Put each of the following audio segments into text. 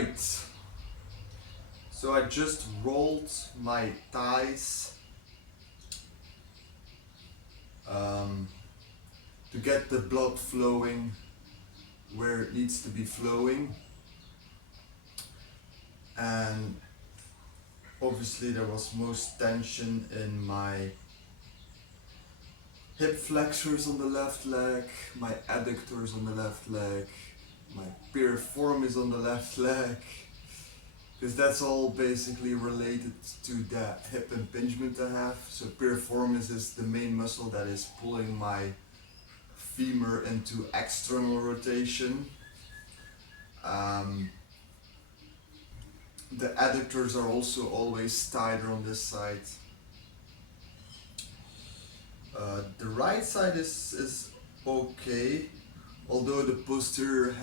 Alright, so I just rolled my thighs to get the blood flowing where it needs to be flowing, and obviously there was most tension in my hip flexors on the left leg, my adductors on the left leg, my piriformis on the left leg, because that's all basically related to that hip impingement I have. So piriformis is the main muscle that is pulling my femur into external rotation. The adductors are also always tighter on this side. The right side is okay, although the posterior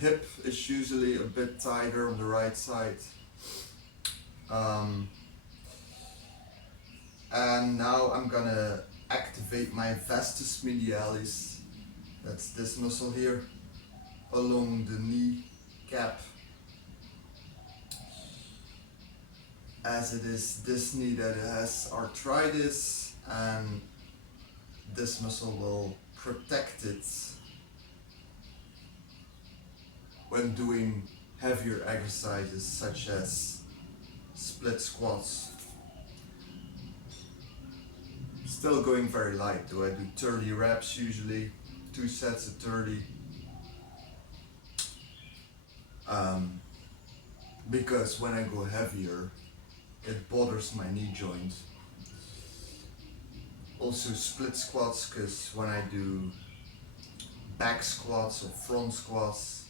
hip is usually a bit tighter on the right side. And now I'm gonna activate my vastus medialis, that's this muscle here, along the knee cap, as it is this knee that has arthritis, and this muscle will protect it when doing heavier exercises such as split squats. Still going very light though. I do 30 reps usually, 2 sets of 30. Because when I go heavier, it bothers my knee joint. Also split squats, because when I do back squats or front squats,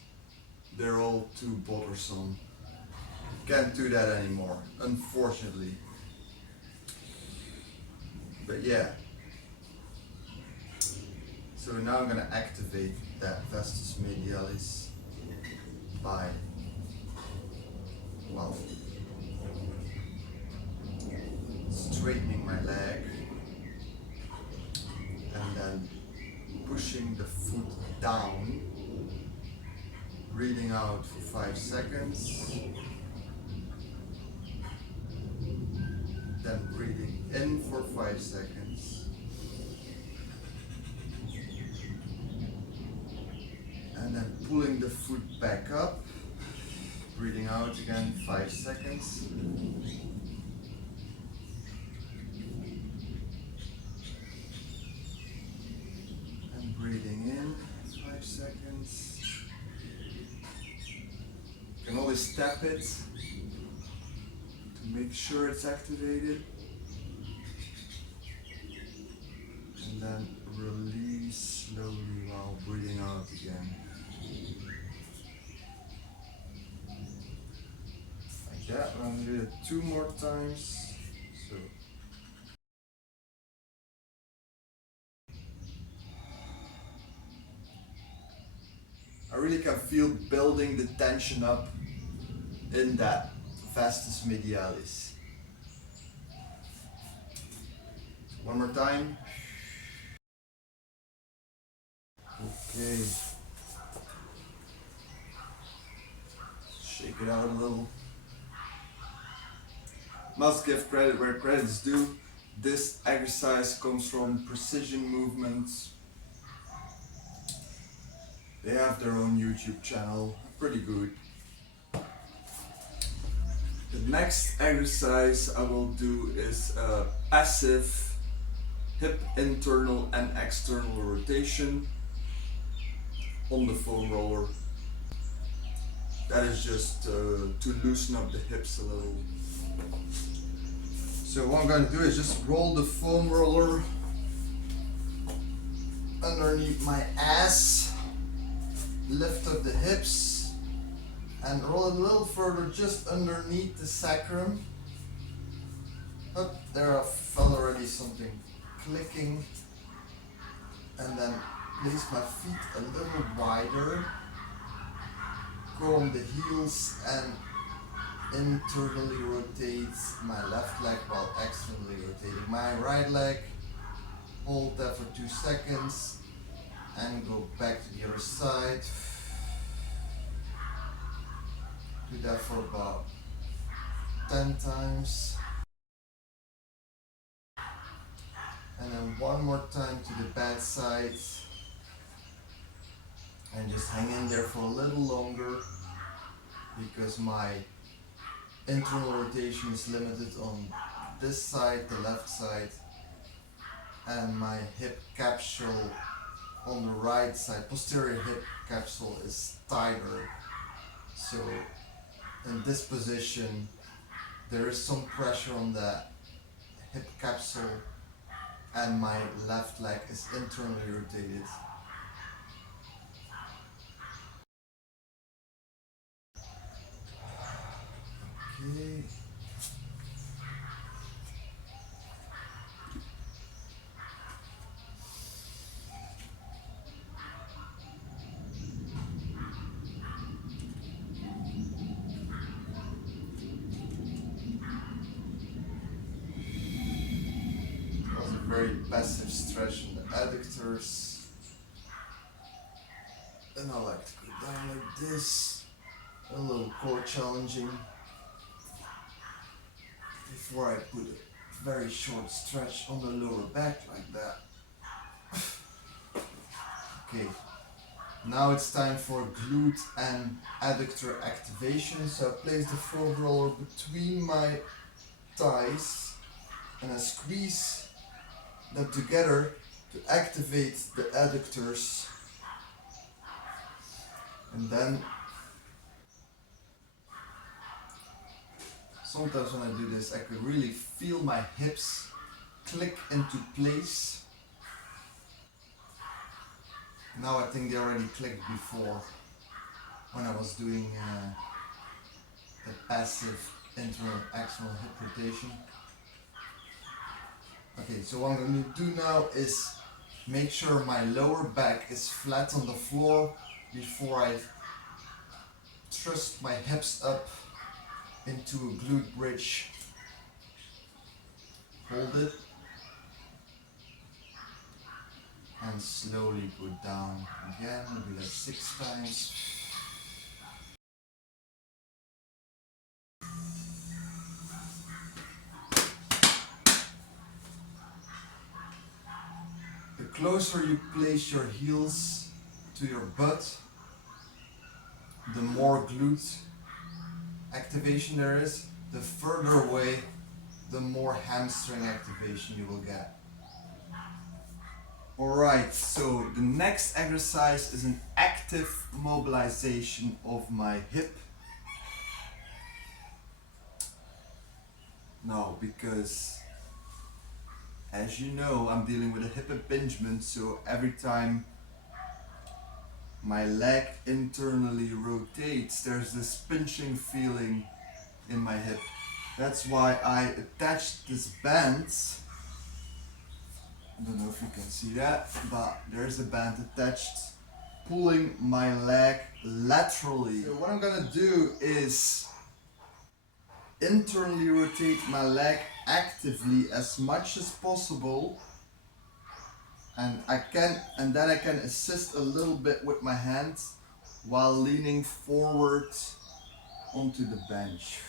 they're all too bothersome. Can't do that anymore, unfortunately. But yeah. So now I'm gonna activate that vastus medialis by, well, straightening my leg and then pushing the foot down, breathing out for 5 seconds, then breathing in for 5 seconds, and then pulling the foot back up, breathing out again 5 seconds, and breathing in 5 seconds. You can always tap it to make sure it's activated, and then release slowly while breathing out again. Like that. I'm going to do it 2 more times. So I really can feel building the tension up in that vastus medialis. One more time. Okay. Shake it out a little. Must give credit where credit is due. This exercise comes from Precision Movements. They have their own YouTube channel, pretty good. The next exercise I will do is a passive hip internal and external rotation on the foam roller. That is just to loosen up the hips a little. So what I'm going to do is just roll the foam roller underneath my ass, lift up the hips, and roll it a little further just underneath the sacrum. Up there I felt already something clicking, and then place my feet a little wider, go on the heels and internally rotate my left leg while externally rotating my right leg. Hold that for 2 seconds and go back to the other side. Do that for about 10 times. And then one more time to the bad side. And just hang in there for a little longer because my internal rotation is limited on this side, the left side, and my hip capsule on the right side, posterior hip capsule, is tighter. So in this position there is some pressure on the hip capsule and my left leg is internally rotated. Okay. That was a very passive stretch in the adductors. And I like to go down like this, a little core challenging, before I put a very short stretch on the lower back like that. Okay, now it's time for glute and adductor activation. So I place the front roller between my thighs and I squeeze them together to activate the adductors. And then sometimes when I do this, I could really feel my hips click into place. Now I think they already clicked before when I was doing the passive internal external hip rotation. Okay, so what I'm going to do now is make sure my lower back is flat on the floor before I thrust my hips up into a glute bridge. Hold it and slowly go down again, maybe like 6 times. The closer you place your heels to your butt, the more glute activation there is. The further away, the more hamstring activation you will get. Alright, so the next exercise is an active mobilization of my hip. Now, because as you know, I'm dealing with a hip impingement, so every time my leg internally rotates, there's this pinching feeling in my hip. That's why I attached this band. I don't know if you can see that, but there's a band attached, pulling my leg laterally. So what I'm gonna do is internally rotate my leg actively as much as possible, and then I can assist a little bit with my hands while leaning forward onto the bench.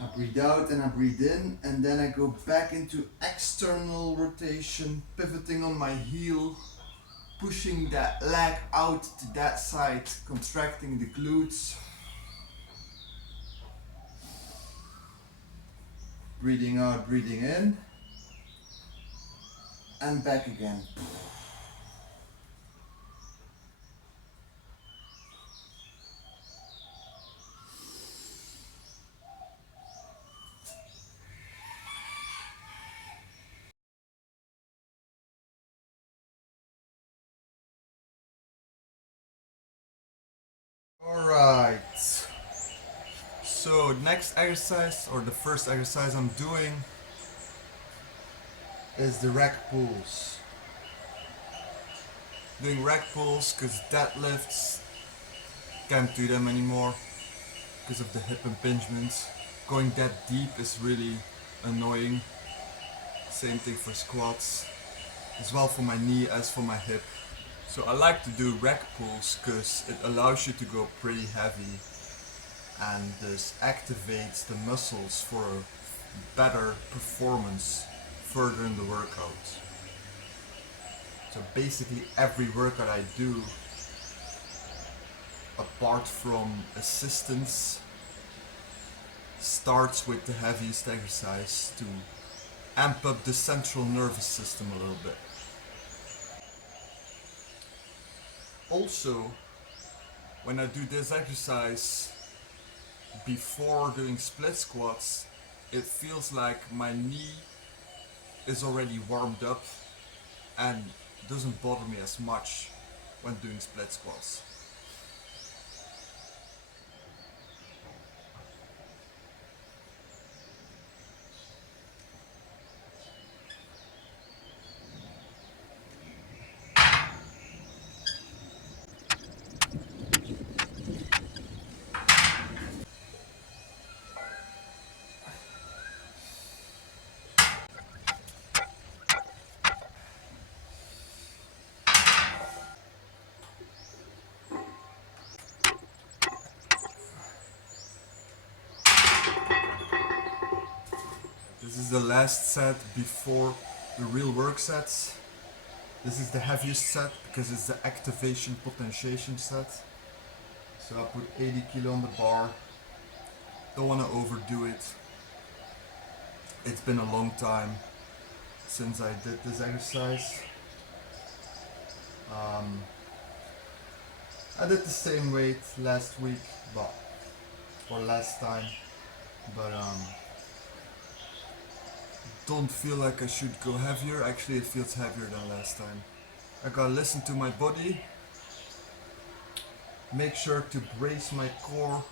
I breathe out and I breathe in, and then I go back into external rotation, pivoting on my heel, pushing that leg out to that side, contracting the glutes. Breathing out, breathing in, and back again. Alright, so next exercise, or the first exercise I'm doing, is the rack pulls. Doing rack pulls because deadlifts, can't do them anymore because of the hip impingement. Going that deep is really annoying. Same thing for squats, as well for my knee as for my hip. So I like to do rack pulls because it allows you to go pretty heavy and this activates the muscles for a better performance further in the workout. So basically every workout I do, apart from assistance, starts with the heaviest exercise to amp up the central nervous system a little bit. Also, when I do this exercise before doing split squats, it feels like my knee is already warmed up and doesn't bother me as much when doing split squats. This is the last set before the real work sets. This is the heaviest set because it's the activation potentiation set. So I put 80 kilo on the bar. Don't want to overdo it. It's been a long time since I did this exercise. I did the same weight last week, or last time, but don't feel like I should go heavier. Actually, it feels heavier than last time. I gotta listen to my body. Make sure to brace my core.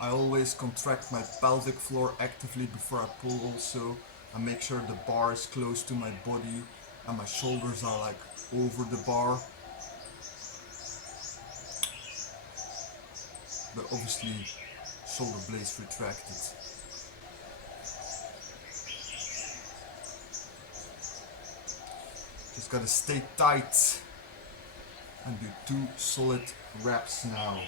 I always contract my pelvic floor actively before I pull also. I make sure the bar is close to my body and my shoulders are like over the bar. But obviously shoulder blades retracted. Just gotta stay tight and do 2 solid reps now.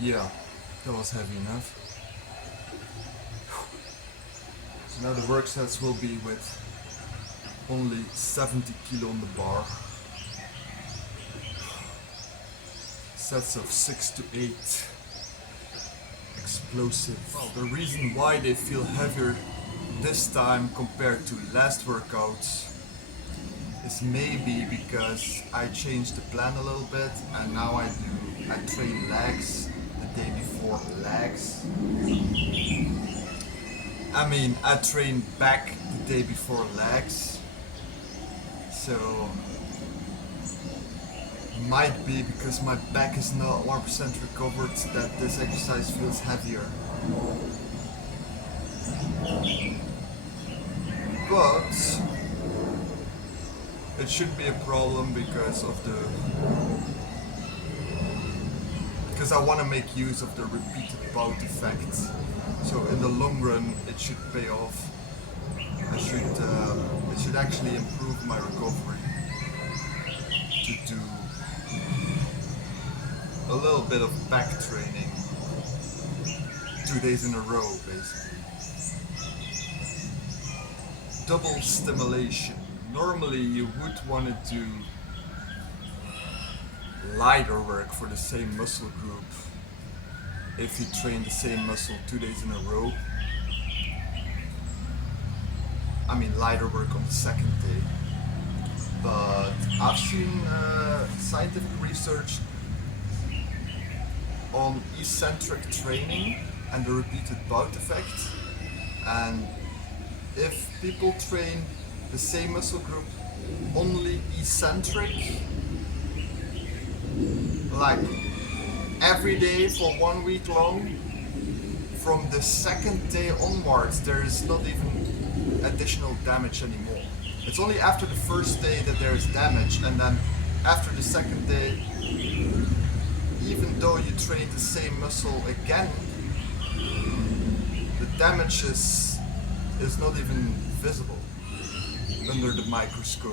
Yeah, that was heavy enough. So now the work sets will be with only 70 kilo on the bar. Sets of 6 to 8. Explosive. The reason why they feel heavier this time compared to last workouts is maybe because I changed the plan a little bit and now I train legs the day before legs. I mean, I train back the day before legs. So might be because my back is not 1% recovered that this exercise feels heavier. But it shouldn't be a problem because I want to make use of the repeated bout effect. So in the long run, it should pay off. It should actually improve my recovery to do a little bit of back training 2 days in a row, basically. Double stimulation. Normally you would want to do lighter work for the same muscle group if you train the same muscle 2 days in a row. I mean lighter work on the second day. But I've seen scientific research on eccentric training and the repeated bout effect, and if people train the same muscle group only eccentric, like every day for 1 week long, from the second day onwards there is not even additional damage anymore. It's only after the first day that there is damage, and then after the second day, even though you train the same muscle again, the damage is not even visible under the microscope.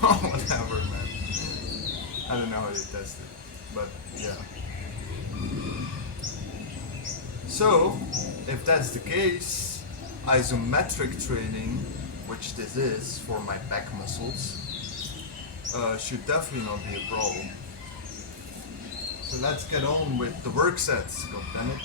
Whatever, man. I don't know how they test it, but yeah. So, if that's the case, isometric training, which this is for my back muscles, should definitely not be a problem. So let's get on with the work sets, god damn it.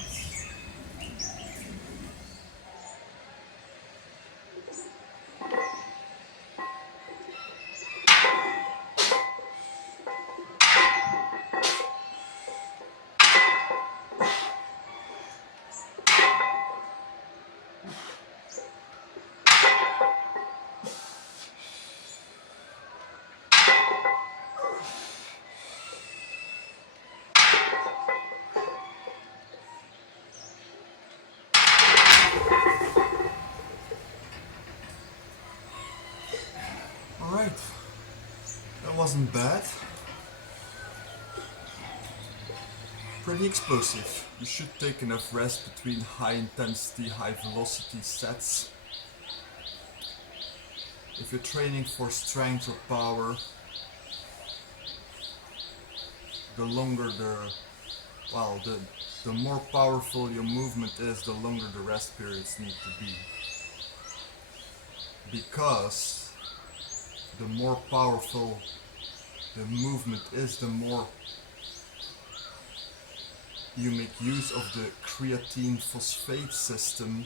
Alright, that wasn't bad. Pretty explosive. You should take enough rest between high intensity, high velocity sets. If you're training for strength or power, the longer the more powerful your movement is, the longer the rest periods need to be. Because the more powerful the movement is, the more you make use of the creatine phosphate system,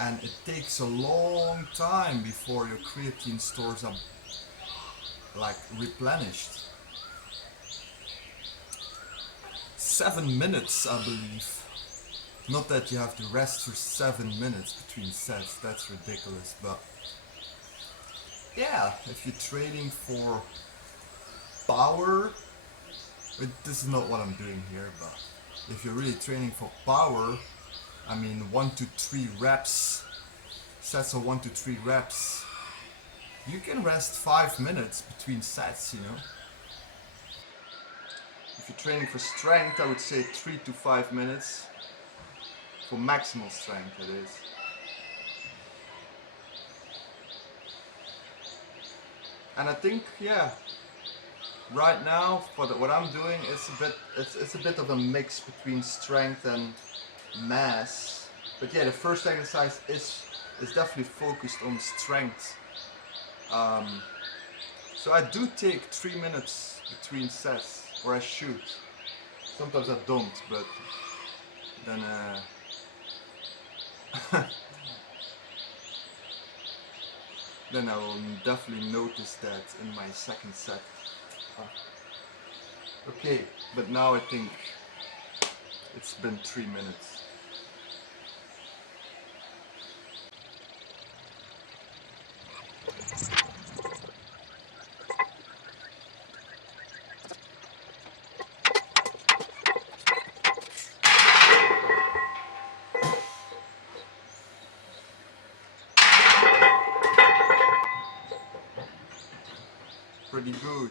and it takes a long time before your creatine stores are like replenished. 7 minutes, I believe. Not that you have to rest for 7 minutes between sets, that's ridiculous, but yeah, if you're training for power, this is not what I'm doing here, but if you're really training for power, I mean 1 to 3 reps, sets of 1 to 3 reps, you can rest 5 minutes between sets, you know. If you're training for strength, I would say 3 to 5 minutes, for maximal strength that is. And I think, yeah, right now for what I'm doing, it's a bit of a mix between strength and mass. But yeah, the first exercise is definitely focused on strength. So I do take 3 minutes between sets, or I should. Sometimes I don't, but then then I will definitely notice that in my second set. Okay, but now I think it's been 3 minutes. Pretty good.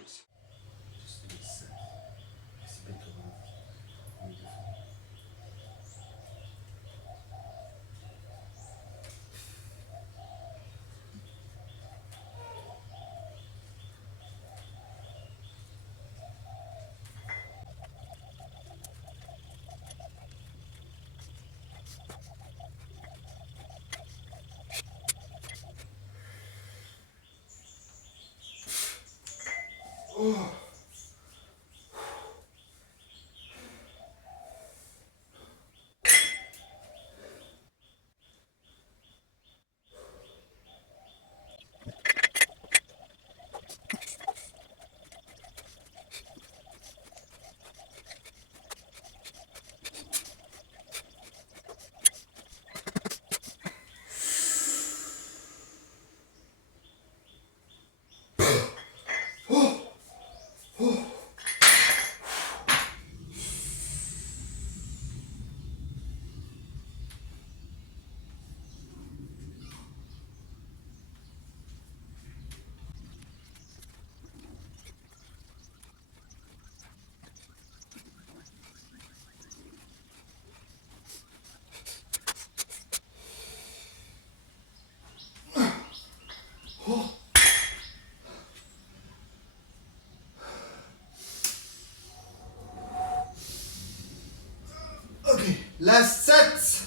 Last set.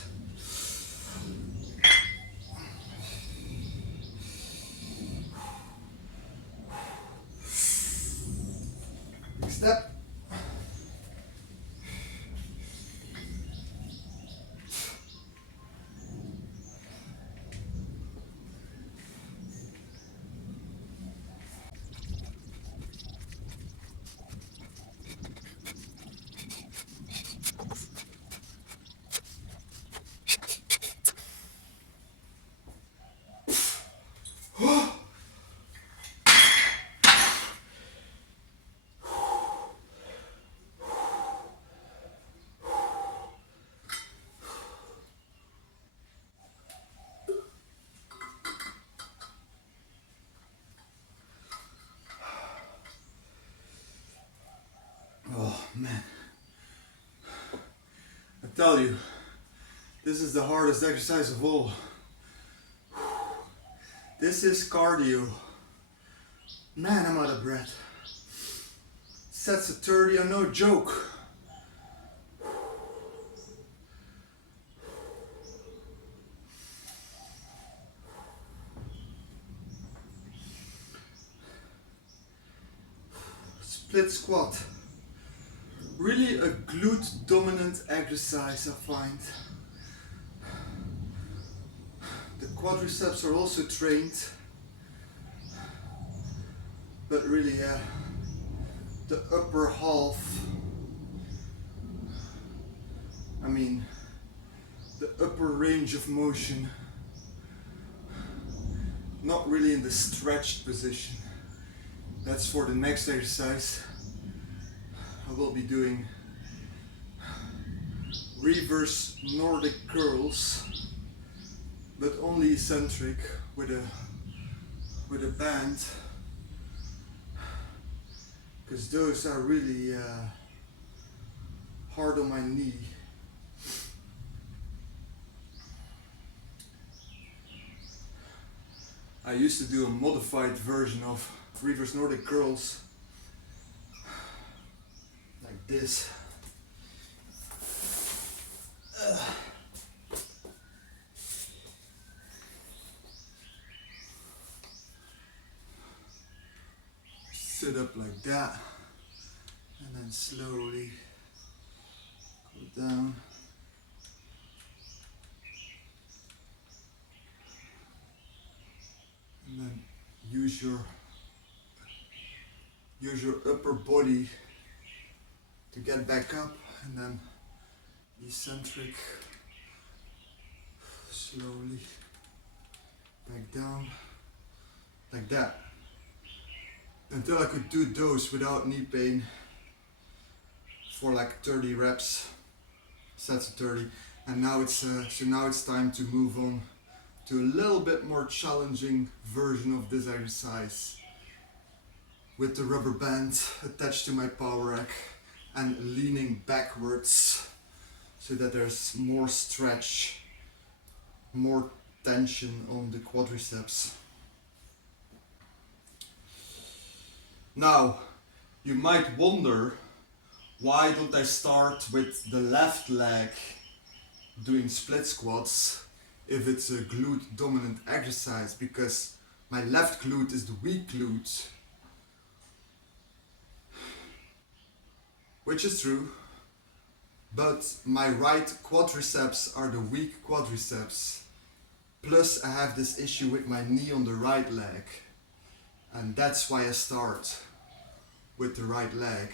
Big step. Oh man, I tell you, this is the hardest exercise of all. This is cardio. Man, I'm out of breath. Sets of 30 are no joke. Split squat. Really a glute dominant exercise, I find. The quadriceps are also trained, but really the upper half, I mean the upper range of motion, not really in the stretched position. That's for the next exercise. I will be doing reverse Nordic curls, but only eccentric with a band, because those are really hard on my knee. I used to do a modified version of reverse Nordic curls like this. Sit up like that and then slowly go down. And then use your upper body to get back up, and then eccentric, slowly back down like that, until I could do those without knee pain for like 30 reps, sets of 30. And now it's now it's time to move on to a little bit more challenging version of this exercise, with the rubber band attached to my power rack and leaning backwards so that there's more stretch, more tension on the quadriceps. Now, you might wonder, why don't I start with the left leg doing split squats if it's a glute dominant exercise? Because my left glute is the weak glute. Which is true, but my right quadriceps are the weak quadriceps. Plus I have this issue with my knee on the right leg, and that's why I start with the right leg,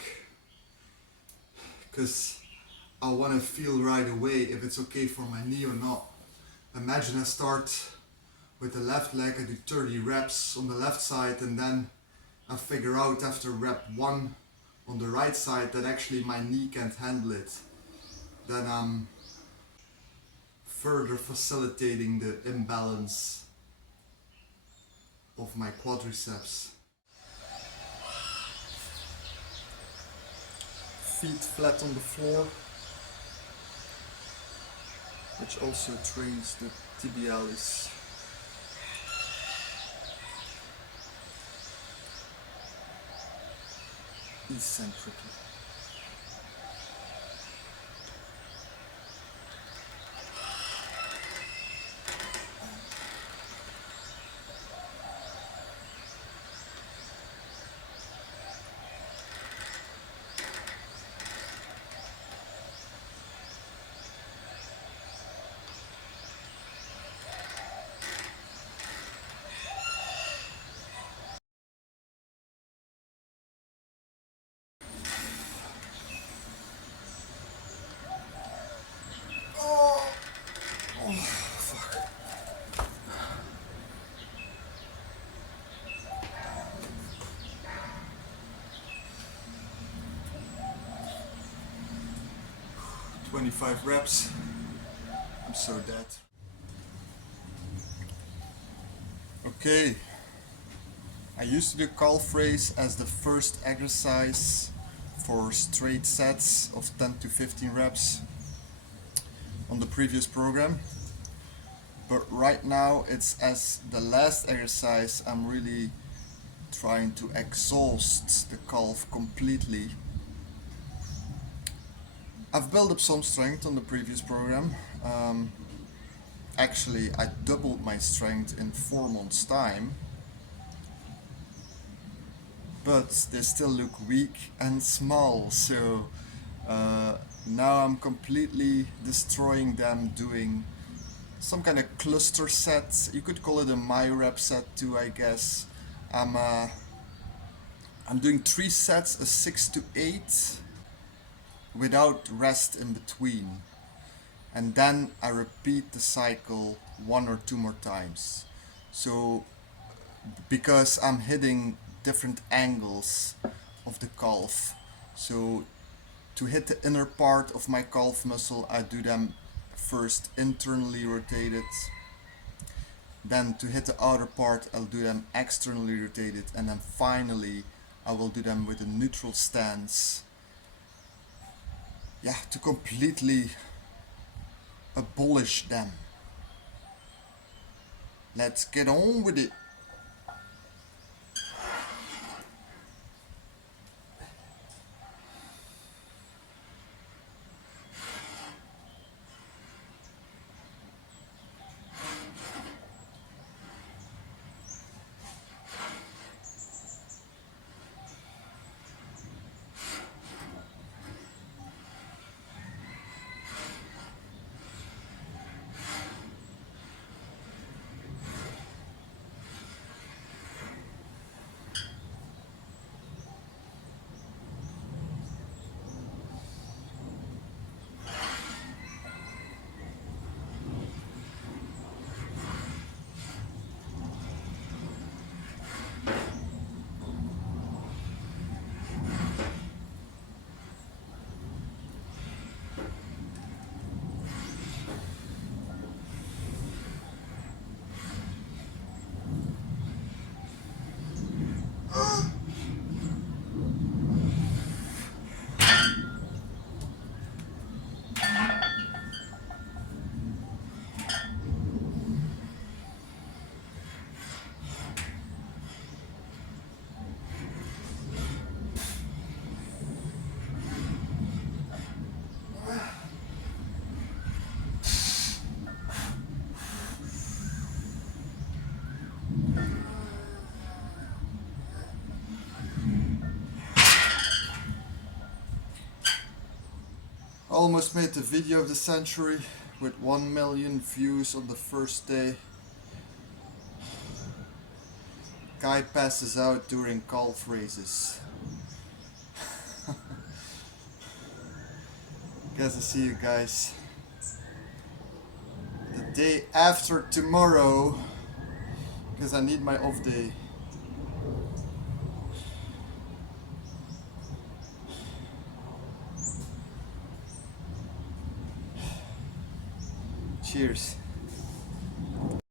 because I want to feel right away if it's okay for my knee or not. Imagine I start with the left leg, I do 30 reps on the left side, and then I figure out after rep 1 on the right side that actually my knee can't handle it. Then I'm further facilitating the imbalance of my quadriceps. Feet flat on the floor, which also trains the tibialis. Eccentrically. 25 reps. I'm so dead. Okay, I used to do calf raise as the first exercise for straight sets of 10 to 15 reps on the previous program, but right now it's as the last exercise. I'm really trying to exhaust the calf completely. I've built up some strength on the previous program. Actually, I doubled my strength in 4 months time, but they still look weak and small, so now I'm completely destroying them, doing some kind of cluster set. You could call it a my rep set too, I guess. I'm doing 3 sets, a 6 to 8, without rest in between, and then I repeat the cycle 1 or 2 more times. So because I'm hitting different angles of the calf, so to hit the inner part of my calf muscle, I do them first internally rotated, then to hit the outer part I'll do them externally rotated, and then finally I will do them with a neutral stance, to completely abolish them. Let's get on with it. Almost made the video of the century with 1 million views on the first day. Guy passes out during calf raises. Guess I see you guys the day after tomorrow, because I need my off day. Cheers.